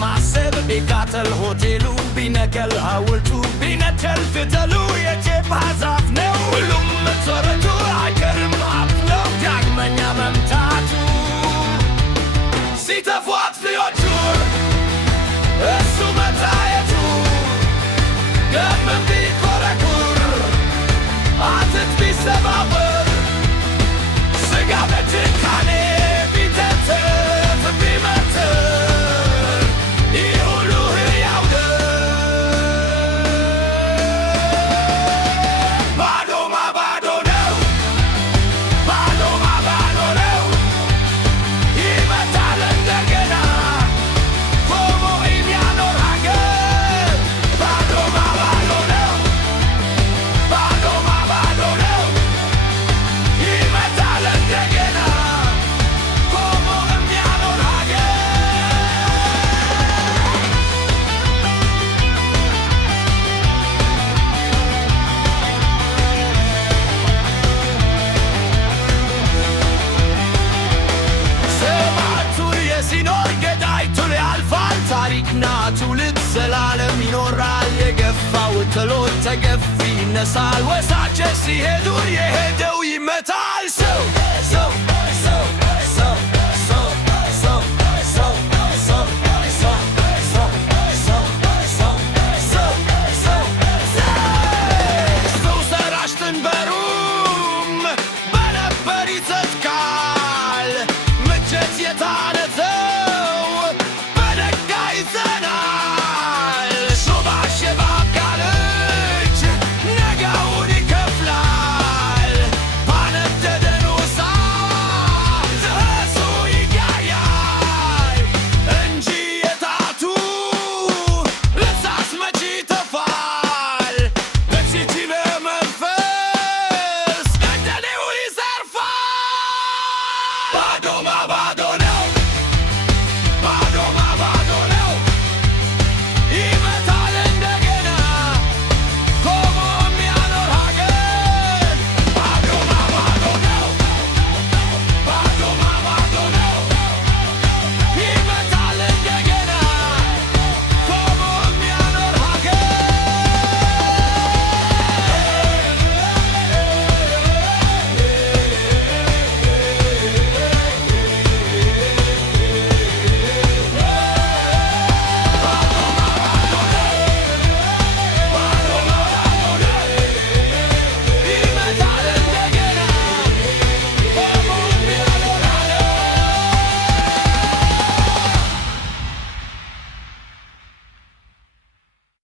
ማሰብ ቢቃጠል ሆቴሉ ቢነቀል ሐውልቱ ቢነቸል ፍተሉ የቼፓ ዛፍ ነው ሁሉም መሰረቱ አይቀርም ሀብት ነው ዳግመኛ መምታቱ ሲተፉ አጥፊዎቹ እሱ መታየቱ ገመን ቢኮረኩር አጥንት ቢሰባበር ስጋ በጭካኔ ቢተትፍ ቢመትር ይህ ሁሉ ሕያው ነው። ባዶማ ባዶ ነው። ባዶማ ባዶ ነው። ይመጣል እንደገና ቆሞ የሚያኖር ሀገር። ባዶማ ባዶ ነው። ባዶማ ባዶ ነው። ይመጣል እንደገና ቆሞ የሚያኖር ሀገር። ሰማዕቱ የሲኖር ገዳይቱ ያልፋል ታሪክና ትውልድ ዘላለም ይኖራል። የገፋው ጥሎት ተገፊ ይነሳል። ወሳጆች ሲሄዱ የሄደው ይመታል ሰው